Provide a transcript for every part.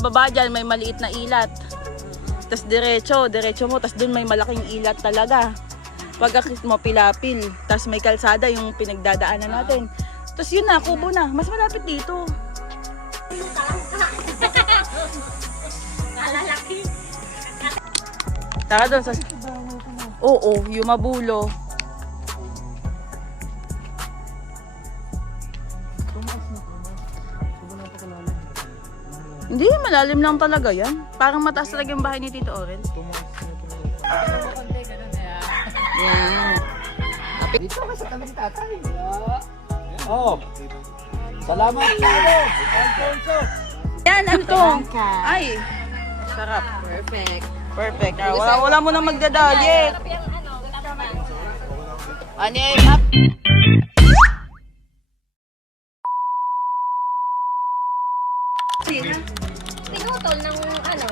Baba dyan may maliit na ilat. Tapos diretso mo, tapos dun may malaking ilat talaga. Pagkakit mo, pilapil. Tapos may kalsada yung pinagdadaanan natin. Tapos yun na, kubo na. Mas malapit dito. Tara doon sa... Oo, yung mabulo. Hindi, malalim lang talaga yan. Parang mataas talaga yung bahay ni Tito Oren. Yan. Dito ka sa tabi ni tatay. Oh. Salamat Lalo. Alfonso. Yan, ano to? Ay, sarap. Perfect. Wala mo na magdadali. Ano yung up? Tinutol ng ano?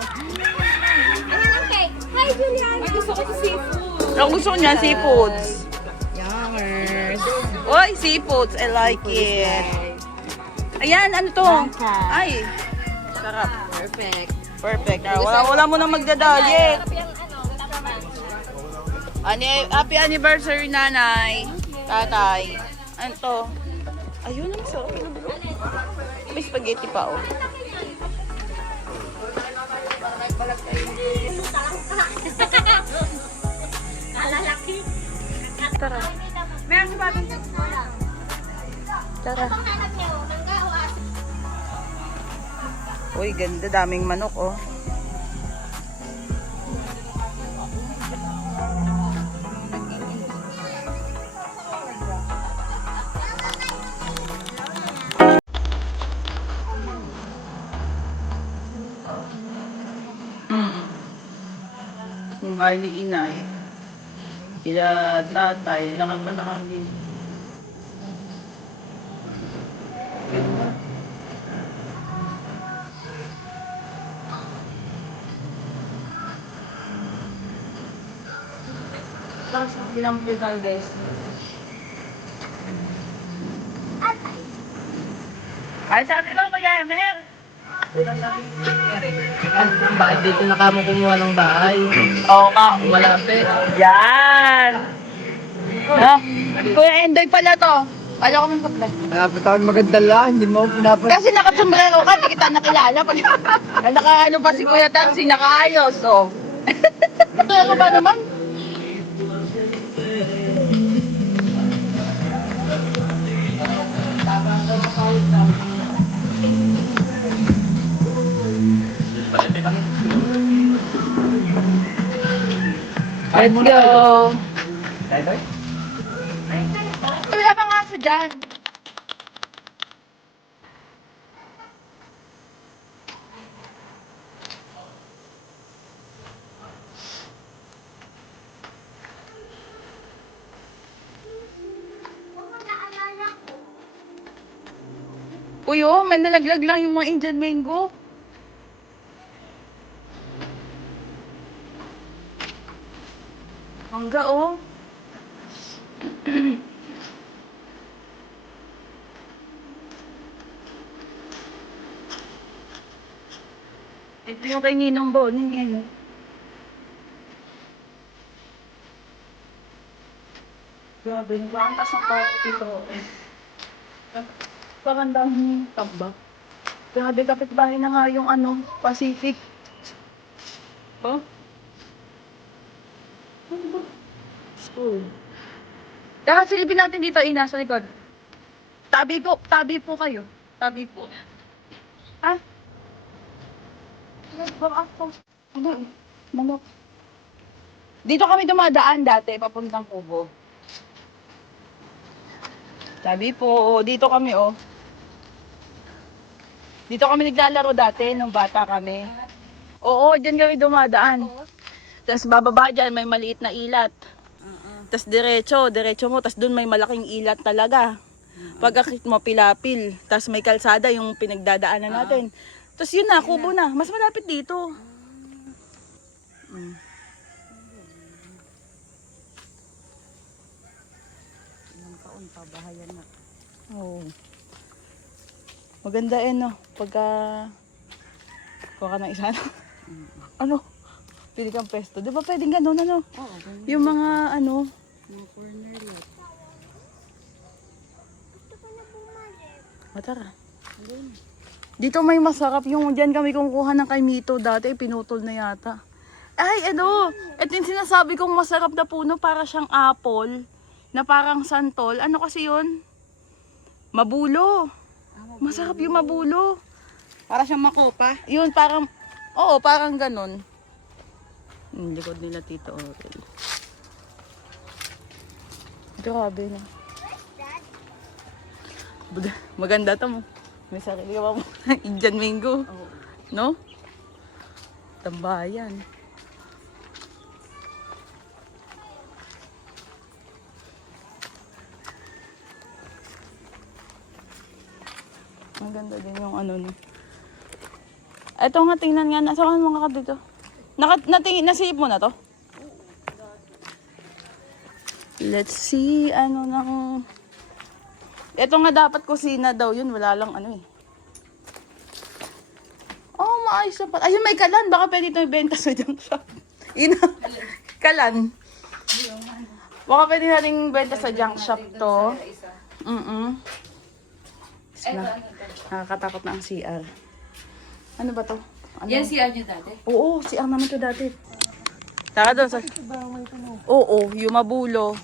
Ano ng cake? Hi, Juliana! Ay, gusto ko sa seafood. Ang gusto niya, seafoods. Yummers. Oy, seafoods. I like it. Ayan, ano to? Ay, sarap. Perfect. Wala mo na magdadali. Sarap yung ano? Happy anniversary, nanay. Tatay. Ano to? Ayun, ang sarap. May spaghetti pa, oh. Kalalaki. Tara. Meron ba bang Tara. hanap niyo? Mangga o asin? Uy, ganda. Daming manok, oh. Yung bahay ni inay. Kila tatay. Nakapanakan din. Tapos bilang pedal guys. Ay, sabi ko kaya, Emer. Bakit dito na kamo kumuha ng bahay? Oo nga. Malapit. Yan. Ha? Kuya Endoy pala to. Ano ko mong paglag? Malapit ako maganda lang. Hindi mo pinapan. Kasi nakasombrero ka, di kita nakilala. Naka ano pa si Kuya Tansi, nakaayos. Oh. Ano ba naman? Let's go. Wala pa nga sa dyan. Uy, oh, may nalaglag lang yung mga Indian mango. Mangga, oh. Ito yung kay Ninong Boning, eh. Grabe, nagbakantas ng tao dito. Parang daming tambak. Grabe, kapitbahay na nga yung ano, Pacific. Oh? Ano ba? School. Tara, silipin natin dito, Ina, sa likod. Tabi po kayo. Tabi po. Ah? Manok. Dito kami dumadaan dati, papuntang Kubo. Sabi po, dito kami, oh. Dito kami naglalaro dati, nung bata kami. Oo, dyan kami dumadaan. Tapos bababa dyan, may maliit na ilat. Tapos diretso mo, tapos dun may malaking ilat talaga. Pagkakit mo, pilapil. Tapos may kalsada yung pinagdadaanan natin. Tapos yun na, kubo na. Mas malapit dito. Ilang taon pa, bahayan na. Oh. Maganda no. Pagka Kuha ka ng isa. Ano? Pili kang pesto. Di ba pwedeng ganun, ano? Oo, ganyan. Yung mga, ano, Mga corner lot. Tara. Dito may masarap yung dyan kami kumukuha ng kay Mito dati, pinutol na yata. Ay, ito yung sinasabi kong masarap na puno para siyang apple na parang santol. Ano kasi yun? Mabulo. Masarap yung mabulo. Para siyang makopa. Yun, parang, oo, parang ganun. Likod nila Tito Orel. Grabe na. Maganda to mo. May sarili ka pa mo. Indian mango. No? Tambayan. Ang ganda din yung ano no. Ito nga, tingnan nga. Nasaan mo nga ka dito? Nasilip mo na to? Let's see. Ano nang... Ito nga dapat kusina daw yun. Wala lang ano eh. Oh, maayos na pala. Ayun, may kalan. Baka pwede ito ibenta sa junk shop. Kalan. Baka pwede natin benta sa junk shop to. Nakakatakot na ang CR. Ano ba to? Ano? Yan CR niyo dati? Oo, CR naman to dati. Taka doon sa... Oo, yung mabulo.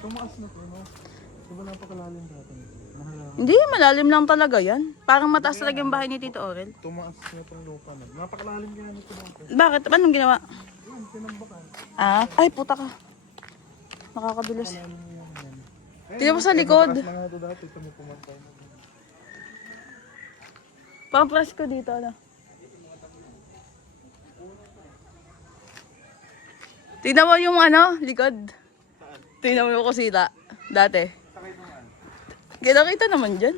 Tumaas na po, no? Diba napakalalim dati? Hindi, malalim lang talaga yan. Parang mataas talaga yung bahay ni Tito Orel. Tumaas na itong lupa na. Napakalalim kaya nito dati. Bakit? Anong ginawa? Yan, tinambakan. Ah, ay puta ka. Nakakabilis. Yan, yan. Tingnan mo sa likod. Tumaas na nga ito dati. Ito may pumantay na. Pampras ko dito, ano. Tingnan mo yung ano, likod. Tingnan mo yung kusina. Dati. Kita naman dyan.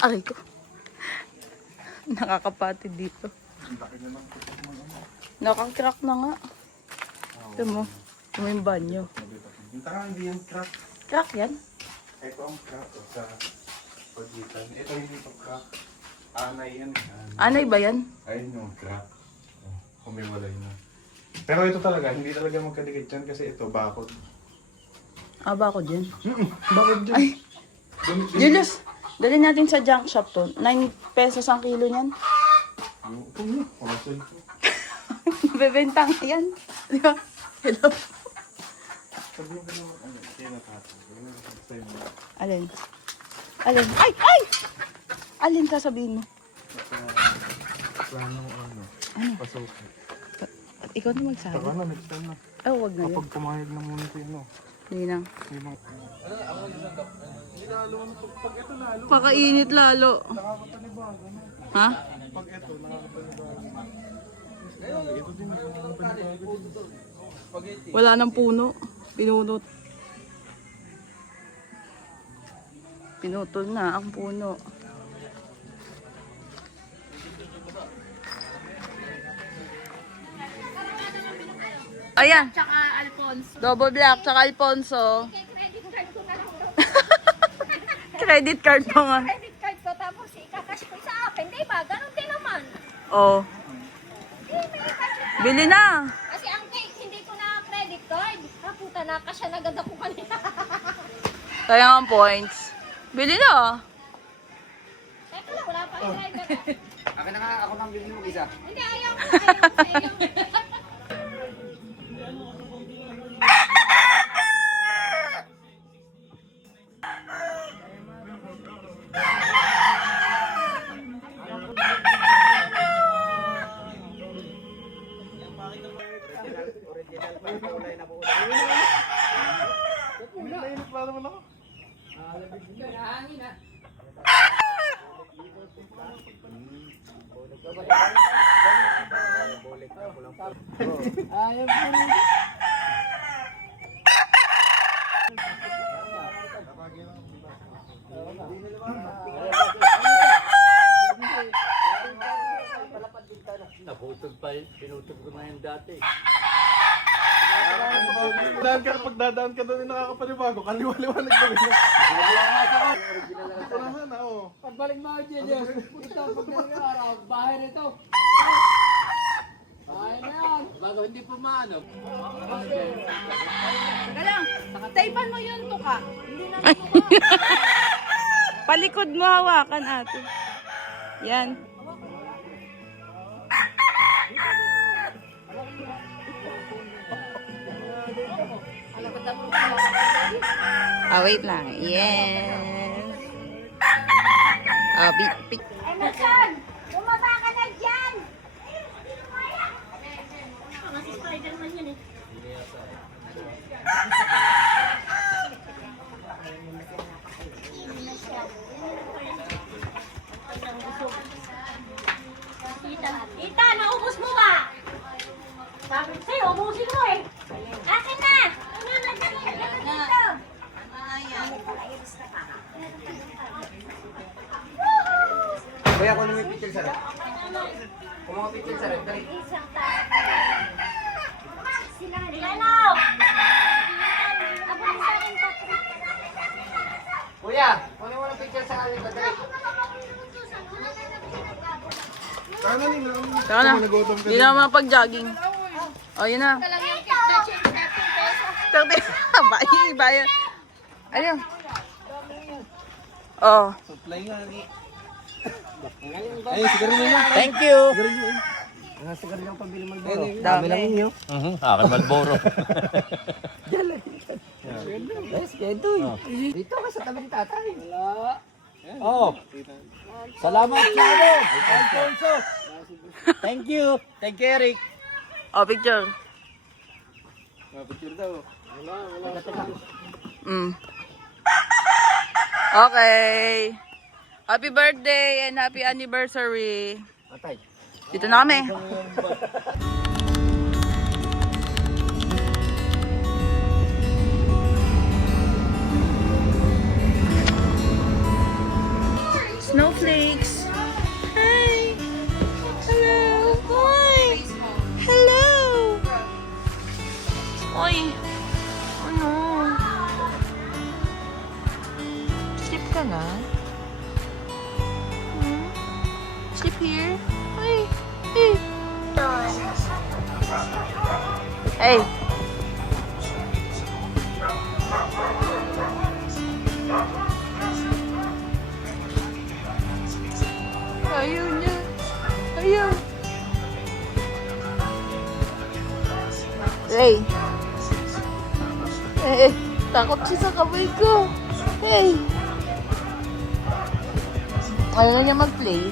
Aray ko. Nakakapatid dito. Nakakrak na nga. Ito mo. Ito mo yung banyo. Yung taka hindi yung crack. Crack yan? Ito ang crack o sa pagitan. Ito yung crack. Anay yan. Anay ba yan? Ayun yung crack. Oh, humiwalay na. Pero ito talaga, hindi talaga magkadikit yan kasi ito bakod. Ah, ba ako dyan? Bakod dyan. Ay! Julius, dali natin sa junk shop to. 9 pesos ang kilo niyan. Ito mo, parcel ko. Bebentang yan. Di ba? Hello. Sabihin ko naman, ano, kaya natatang. Sa'yo mo. Alin? Alin? Ay! Ay! Alin sasabihin mo? Plano ano, pasok. At ikaw na magsabi. Saka na, next time na. Oh, wag na yun. Kapag pumayag na muna kayo, no? Hindi na. May mga... Hindi lalo, pag ito lalo. Pakainit lalo. Nakakapanibago, no? Ha? Pag ito, nakakapanibago. Ito din, nakakapanibago din. Wala nang puno. Pinunot. Pinutol na ang puno. Ayan. Tsaka Alfonso. Double black, tsaka Alfonso. Credit card ko na lang daw. Credit card pa nga. Credit card ko tapos ikakash ko sa akin. Di ba? Ganun din naman. Oh. May cash ko. Bili na. Kasi ang cake, hindi ko na credit card. Ah, puta, nakasya na agad ako kanina. Kaya nga points. Bili na. Teka lang, wala pa yung driver. Akin na nga, ako nang bibili mo isa. Hindi, ayaw ko. Ayaw ko. Mainit pa naman ako. Naputol pa yun. Pinutol ko na yung dati. Pagdadaan ka doon, nakakapanibago. Kaliwa-liwanag doon. Parahan na, oh. Pagbalik mo, Genius. Ito, pagdating ng araw, bahay na ito. Bahay na yan. Bago hindi po maano. Teka lang, taypan mo yun to ka. Hindi na Palikod mo hawakan ate. Yan. Wait lang. Yes. Pick. Ay, Mason! Bumaba ka na dyan! Mga si Spider-Man yun eh. Tita, naubos mo ba? Sabi ko sa'yo, ubusin mo eh. Akin na! Ano na dito? Kuya, kung may picture sa rep. Kung mga picture sa rep, dali. Isang Lalo! Ako na sa akin, Patrick. Kuya, kunin mo ng picture sa akin, dali. Sana ni na. Tara na. Hindi na mapag-jogging. O, yun na. 30. Bayan. Ano? Oh. Supply nga ni. Ay, sigarilyo niya. Thank you. Ang sigarilyo ang pambili Malboro. Dami. Akin Malboro. Yes, Kedoy. Dito ka sa tabi ni tatay. Oh. Salamat sa Alfonso. Thank you. Thank you, Eric. Oh, picture. Picture daw. Okay. Happy birthday and happy anniversary. Tatay. Dito na kami. Snowflakes. Hi. Hello. Hi. Hello. Oy. Ano? Sleep ka na? Sleep here. Hey. Hey. Hey. Ayaw niya. Ayaw. Hey. Takot siya sa kamay ko. Hey. Ayaw na niya mag-play.